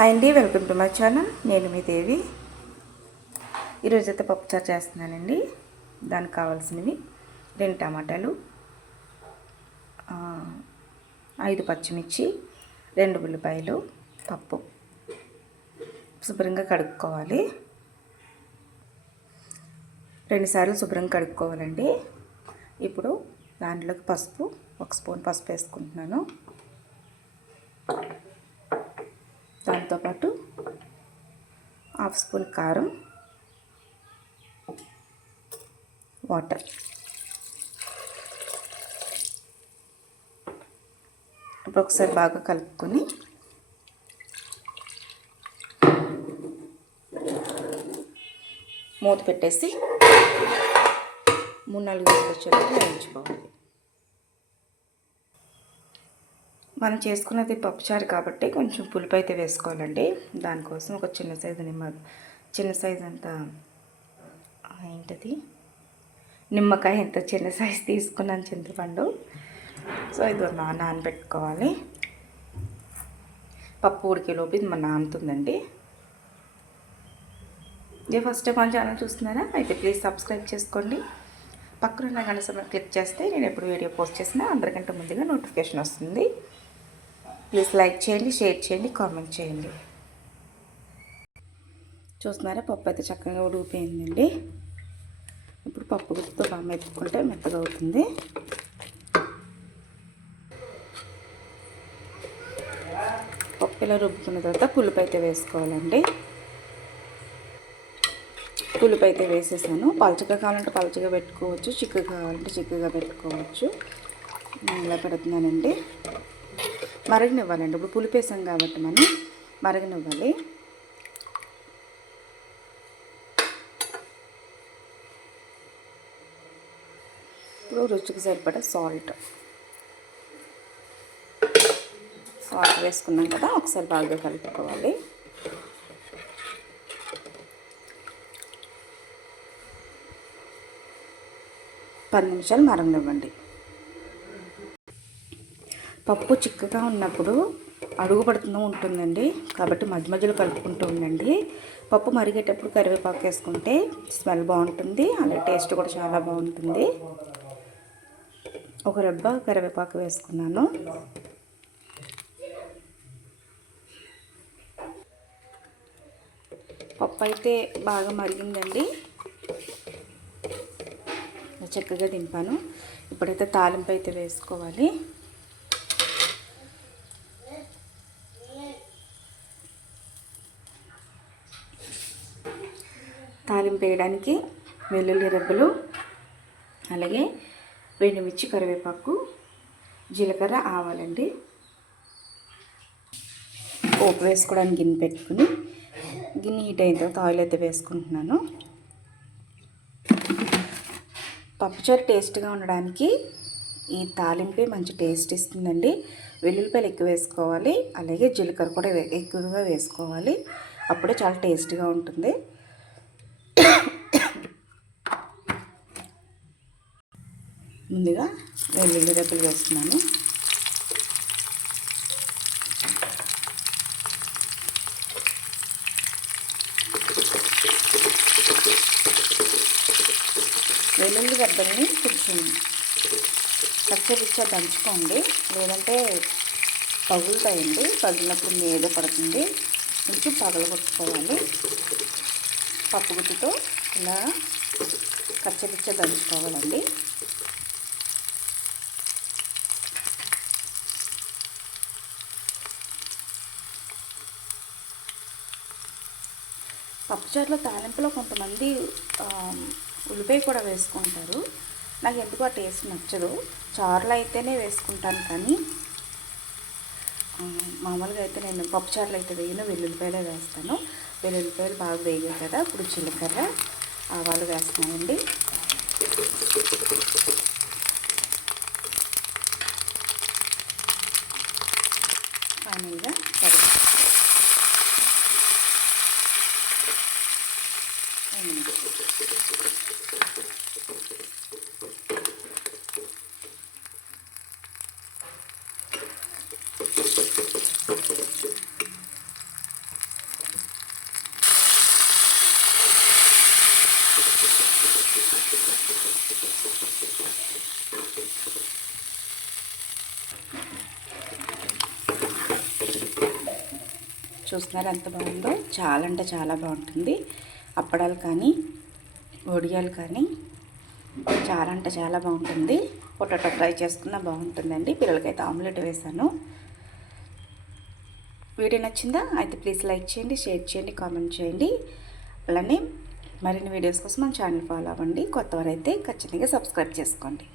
Hi అండి welcome to my channel. నేను మీ దేవి. ఈరోజు పప్పుచారు చేస్తున్నానండి. దానికి కావాల్సినవి రెండు టమాటాలు ఐదు పచ్చిమిర్చి రెండు ఉల్లిపాయలు పప్పు. శుభ్రంగా కడుక్కోవాలి. రెండుసార్లు శుభ్రంగా కడుక్కోవాలండి. ఇప్పుడు దాంట్లోకి పసుపు ఒక స్పూన్ పసుపు వేసుకుంటున్నాను. దాంతోపాటు హాఫ్ స్పూన్ కారం వాటర్. ఇప్పుడు ఒకసారి బాగా కలుపుకొని మూత పెట్టేసి మూడు నాలుగు రోజులు వచ్చేటప్పుడు వేయించుకోవాలి మనం చేసుకున్నది పప్పుచారు కాబట్టి కొంచెం పులుపు అయితే వేసుకోవాలండి. దానికోసం ఒక చిన్న సైజు నిమ్మ చిన్న సైజు అంత ఏంటది? నిమ్మకాయ ఎంత చిన్న సైజు తీసుకున్నాను చింతపండు. సో ఇది నానబెట్టుకోవాలి. పప్పు ఉడికేలోపు ఇది మన నానుతుందండి. ఇదే ఫస్ట్ టైం మన ఛానల్ చూస్తున్నారా? అయితే ప్లీజ్ సబ్స్క్రైబ్ చేసుకోండి. పక్కన ఉన్న గంట సమయం క్లిక్ చేస్తే నేను ఎప్పుడు వీడియో పోస్ట్ చేసినా అందరికంటే ముందుగా నోటిఫికేషన్ వస్తుంది. ప్లీజ్ లైక్ చేయండి షేర్ చేయండి కామెంట్ చేయండి. చూస్తున్నారా? పప్పు అయితే చక్కగా ఉడిగిపోయిందండి ఇప్పుడు పప్పు గుత్తితో బాగా మెత్తుకుంటే మెత్తగా అవుతుంది. పప్పు ఇలా రుబ్బుకున్న తర్వాత పులుపు అయితే వేసుకోవాలండి. పులుపు అయితే వేసేసాను. పలచగా కావాలంటే పలచగా పెట్టుకోవచ్చు చిక్కగా కావాలంటే చిక్కగా పెట్టుకోవచ్చు. ఇలా పెడుతున్నానండి. మరగనివ్వాలండి. ఇప్పుడు పులిపేసాం కాబట్టి మనం మరగనివ్వాలి. ఇప్పుడు రుచికి సరిపడా సాల్ట్. సాల్ట్ వేసుకున్నాం కదా ఒకసారి బాగా కలుపుకోవాలి. పది నిమిషాలు మరగనివ్వండి. పప్పు చిక్కగా ఉన్నప్పుడు అడుగు పడుతూ ఉంటుందండి. కాబట్టి మధ్య మధ్యలో కలుపుకుంటూ ఉండండి. పప్పు మరిగేటప్పుడు కరివేపాకు వేసుకుంటే స్మెల్ బాగుంటుంది. అలాగే టేస్ట్ కూడా చాలా బాగుంటుంది. ఒక రెబ్బ కరివేపాకు వేసుకున్నాను. పప్పు అయితే బాగా మరిగిందండి. చక్కగా దింపాను. ఇప్పుడైతే తాలింపు అయితే వేసుకోవాలి. తాలింపు వేయడానికి వెల్లుల్లి రెబ్బలు అలాగే ఎండుమిర్చి కరివేపాకు జీలకర్ర ఆవాలండి. పోపు వేసుకోవడానికి గిన్నె పెట్టుకుని గిన్నె హీట్ అయిన తర్వాత ఆయిల్ అయితే వేసుకుంటున్నాను. పప్పుచారు టేస్ట్గా ఉండడానికి ఈ తాలింపే మంచి టేస్ట్ ఇస్తుందండి. వెల్లుల్లిపాయలు ఎక్కువ వేసుకోవాలి అలాగే జీలకర్ర కూడా ఎక్కువగా వేసుకోవాలి. అప్పుడే చాలా టేస్ట్గా ఉంటుంది. ముందుగా వెల్లుల్లి రెబ్బలు వేస్తున్నాను. వెల్లుల్లి రెబ్బల్ని కొంచెం పచ్చరిచ్చా దంచుకోండి. లేదంటే పగులుతాయండి. పగిలినప్పుడు మీద పడుతుంది. కొంచెం పగలగొట్టుకోవాలి. పప్పు గుత్తితో ఇలా కచ్చపిచ్చ దంచుకోవాలండి. పప్పుచారులో తాలింపులో కొంతమంది ఉల్లిపాయ కూడా వేసుకుంటారు. నాకు ఎందుకు ఆ టేస్ట్ నచ్చదు. చారులో అయితేనే వేసుకుంటాను కానీ మామూలుగా అయితే నేను పప్పుచారులు అయితే వేయను వెల్లుల్లిపాయలే వేస్తాను. వెల్లుల్లిపాయలు బాగా వేగాయి కదా ఇప్పుడు జీలకర్ర ఆవాలు వేస్తున్నామండి ఫైనల్గా కరివేపాకు చూస్తున్నారు. ఎంత బాగుందో. చాలా అంటే చాలా బాగుంటుంది. అప్పడాలు కానీ వడియాలు కానీ చాలా అంటే చాలా బాగుంటుంది. పొటాటో ఫ్రై చేసుకున్నా బాగుంటుందండి. పిల్లలకైతే ఆమ్లెట్ వేసాను వీడియో నచ్చిందా? అయితే ప్లీజ్ లైక్ చేయండి షేర్ చేయండి కామెంట్ చేయండి. అలానే మరిన్ని వీడియోస్ కోసం మన ఛానల్ ఫాలో అవ్వండి. కొత్తవారైతే ఖచ్చితంగా సబ్స్క్రైబ్ చేసుకోండి.